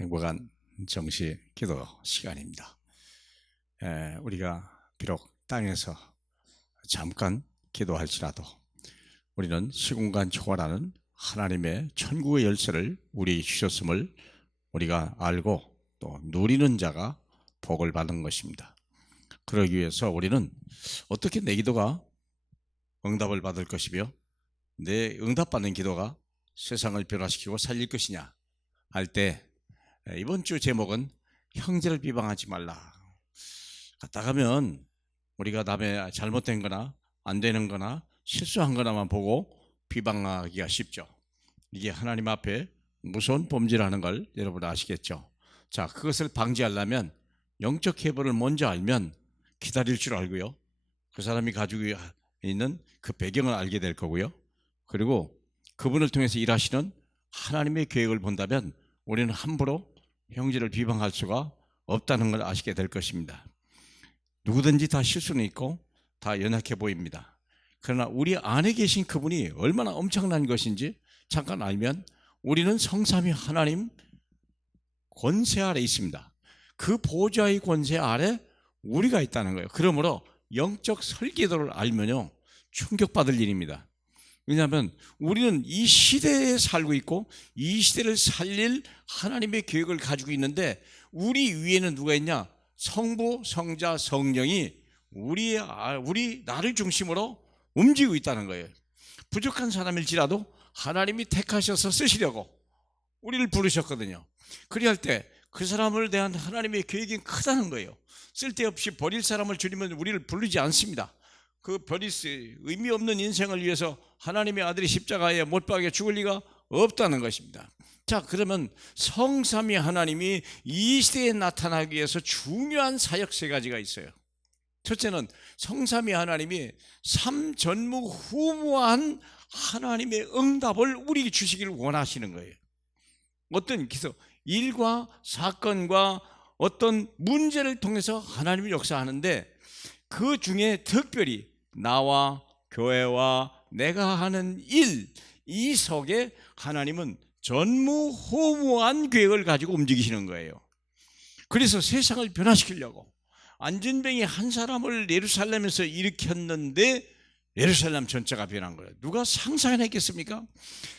행복한 정시 기도 시간입니다. 우리가 비록 땅에서 잠깐 기도할지라도 우리는 시공간 초월하는 하나님의 천국의 열쇠를 우리에게 주셨음을 우리가 알고 또 누리는 자가 복을 받는 것입니다. 그러기 위해서 우리는 어떻게 내 기도가 응답을 받을 것이며 내 응답받는 기도가 세상을 변화시키고 살릴 것이냐 할 때 이번 주 제목은 형제를 비방하지 말라. 갔다 가면 우리가 남의 잘못된 거나 안 되는 거나 실수한 거나만 보고 비방하기가 쉽죠. 이게 하나님 앞에 무서운 범죄라는 걸 여러분 아시겠죠. 자, 그것을 방지하려면 영적 해부를 먼저 알면 기다릴 줄 알고요, 그 사람이 가지고 있는 그 배경을 알게 될 거고요, 그리고 그분을 통해서 일하시는 하나님의 계획을 본다면 우리는 함부로 형제를 비방할 수가 없다는 걸 아시게 될 것입니다. 누구든지 다 실수는 있고 다 연약해 보입니다. 그러나 우리 안에 계신 그분이 얼마나 엄청난 것인지 잠깐 알면 우리는 성삼위 하나님 권세 아래 있습니다. 그 보좌의 권세 아래 우리가 있다는 거예요. 그러므로 영적 설계도를 알면요, 충격받을 일입니다. 왜냐하면 우리는 이 시대에 살고 있고 이 시대를 살릴 하나님의 계획을 가지고 있는데 우리 위에는 누가 있냐? 성부, 성자, 성령이 우리 나를 중심으로 움직이고 있다는 거예요. 부족한 사람일지라도 하나님이 택하셔서 쓰시려고 우리를 부르셨거든요. 그리할 때 그 사람을 대한 하나님의 계획이 크다는 거예요. 쓸데없이 버릴 사람을 주님은 우리를 부르지 않습니다. 그 버릴 의미 없는 인생을 위해서 하나님의 아들이 십자가에 못 박여 죽을 리가 없다는 것입니다. 자, 그러면 성삼위 하나님이 이 시대에 나타나기 위해서 중요한 사역 세 가지가 있어요. 첫째는 성삼위 하나님이 삼전무후무한 하나님의 응답을 우리에게 주시기를 원하시는 거예요. 어떤 일과 사건과 어떤 문제를 통해서 하나님이 역사하는데 그 중에 특별히 나와 교회와 내가 하는 일, 이 속에 하나님은 전무후무한 계획을 가지고 움직이시는 거예요. 그래서 세상을 변화시키려고 안전병이 한 사람을 예루살렘에서 일으켰는데 예루살렘 전체가 변한 거예요. 누가 상상했겠습니까?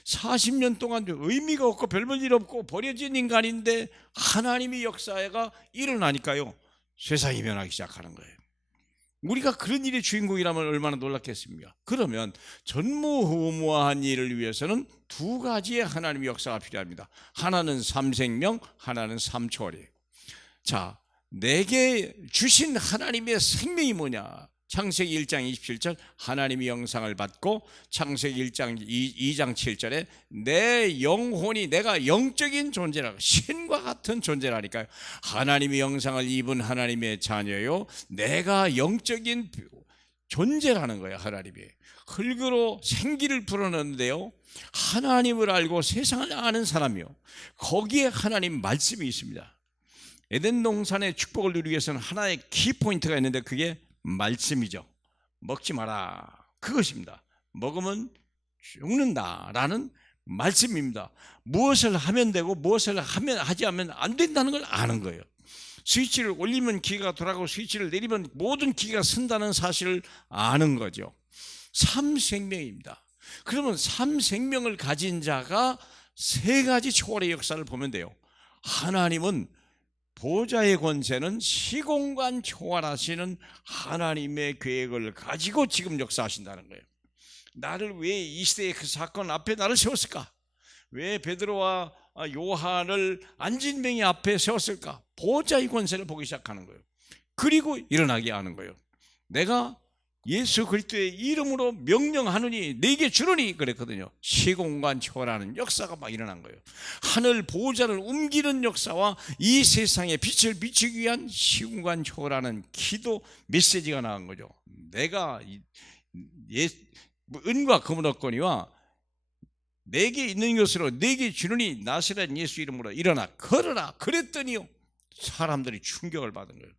40년 동안 의미가 없고 별볼일 없고 버려진 인간인데 하나님의 역사가 일어나니까요, 세상이 변하기 시작하는 거예요. 우리가 그런 일의 주인공이라면 얼마나 놀랐겠습니까? 그러면 전무후무한 일을 위해서는 두 가지의 하나님의 역사가 필요합니다. 하나는 삼생명, 하나는 삼초월이에요. 자, 내게 주신 하나님의 생명이 뭐냐? 창세기 1장 27절 하나님의 영상을 받고 창세기 2장 7절에 내 영혼이, 내가 영적인 존재라, 신과 같은 존재라니까요. 하나님의 영상을 입은 하나님의 자녀요, 내가 영적인 존재라는 거예요. 하나님이 흙으로 생기를 불어넣는데요, 하나님을 알고 세상을 아는 사람이요, 거기에 하나님 말씀이 있습니다. 에덴 동산의 축복을 누리기 위해서는 하나의 키포인트가 있는데 그게 말씀이죠. 먹지 마라, 그것입니다. 먹으면 죽는다라는 말씀입니다. 무엇을 하면 되고 무엇을 하지 않으면 안 된다는 걸 아는 거예요. 스위치를 올리면 기계가 돌아가고 스위치를 내리면 모든 기계가 쓴다는 사실을 아는 거죠. 삼생명입니다. 그러면 삼생명을 가진 자가 세 가지 초월의 역사를 보면 돼요. 하나님은 보좌의 권세는 시공간 초월하시는 하나님의 계획을 가지고 지금 역사하신다는 거예요. 나를 왜 이 시대의 그 사건 앞에 나를 세웠을까? 왜 베드로와 요한을 안진뱅이 앞에 세웠을까? 보좌의 권세를 보기 시작하는 거예요. 그리고 일어나게 하는 거예요. 내가 예수 그리스도의 이름으로 명령하느니 네게 주르니 그랬거든요. 시공간 초월하는 역사가 막 일어난 거예요. 하늘 보호자를 옮기는 역사와 이 세상에 빛을 비추기 위한 시공간 초월하는 기도 메시지가 나온 거죠. 내가 은과 금은 얻거니와 내게 있는 것으로 네게 주르니 나사렛 예수 이름으로 일어나 걸어라 그랬더니요, 사람들이 충격을 받은 거예요.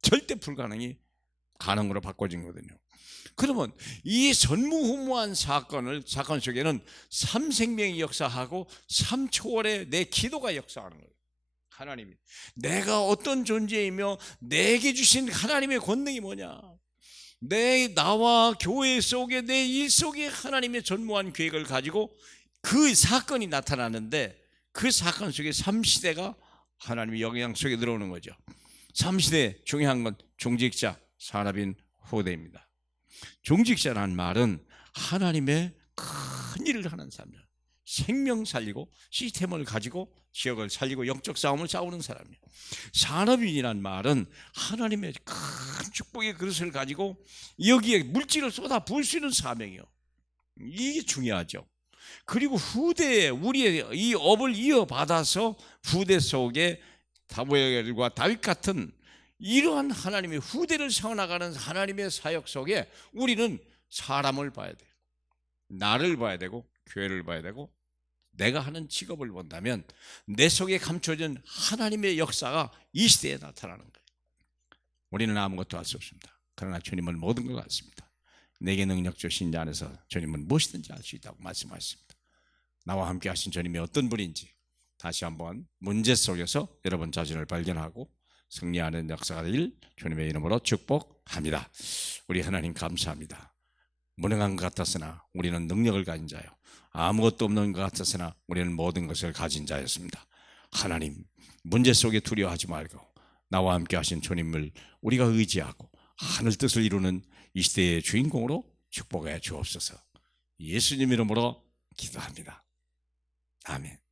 절대 불가능이 가능으로 바꿔진 거거든요. 그러면 이 전무후무한 사건 속에는 삼생명이 역사하고 삼초월의 내 기도가 역사하는 거예요. 하나님이 내가 어떤 존재이며 내게 주신 하나님의 권능이 뭐냐, 나와 교회 속에 내 일 속에 하나님의 전무한 계획을 가지고 그 사건이 나타나는데 그 사건 속에 3시대가 하나님의 영향 속에 들어오는 거죠. 3시대 중요한 건 종직자, 산업인, 후대입니다. 종직자라는 말은 하나님의 큰 일을 하는 사람들, 생명 살리고 시스템을 가지고 지역을 살리고 영적 싸움을 싸우는 사람이에요. 산업인이란 말은 하나님의 큰 축복의 그릇을 가지고 여기에 물질을 쏟아 부을 수 있는 사명이에요. 이게 중요하죠. 그리고 후대에 우리의 이 업을 이어받아서 후대 속에 다보엘과 다윗 같은 이러한 하나님의 후대를 세워나가는 하나님의 사역 속에 우리는 사람을 봐야 돼요. 나를 봐야 되고 교회를 봐야 되고 내가 하는 직업을 본다면 내 속에 감춰진 하나님의 역사가 이 시대에 나타나는 거예요. 우리는 아무것도 할 수 없습니다. 그러나 주님은 모든 것 같습니다. 내게 능력 주신 자 안에서 주님은 무엇이든지 할 수 있다고 말씀하셨습니다. 나와 함께 하신 주님이 어떤 분인지 다시 한번 문제 속에서 여러분 자신을 발견하고 승리하는 역사가 되길 주님의 이름으로 축복합니다. 우리 하나님 감사합니다. 무능한 것 같았으나 우리는 능력을 가진 자요, 아무것도 없는 것 같았으나 우리는 모든 것을 가진 자였습니다. 하나님, 문제 속에 두려워하지 말고 나와 함께 하신 주님을 우리가 의지하고 하늘 뜻을 이루는 이 시대의 주인공으로 축복해 주옵소서. 예수님 이름으로 기도합니다. 아멘.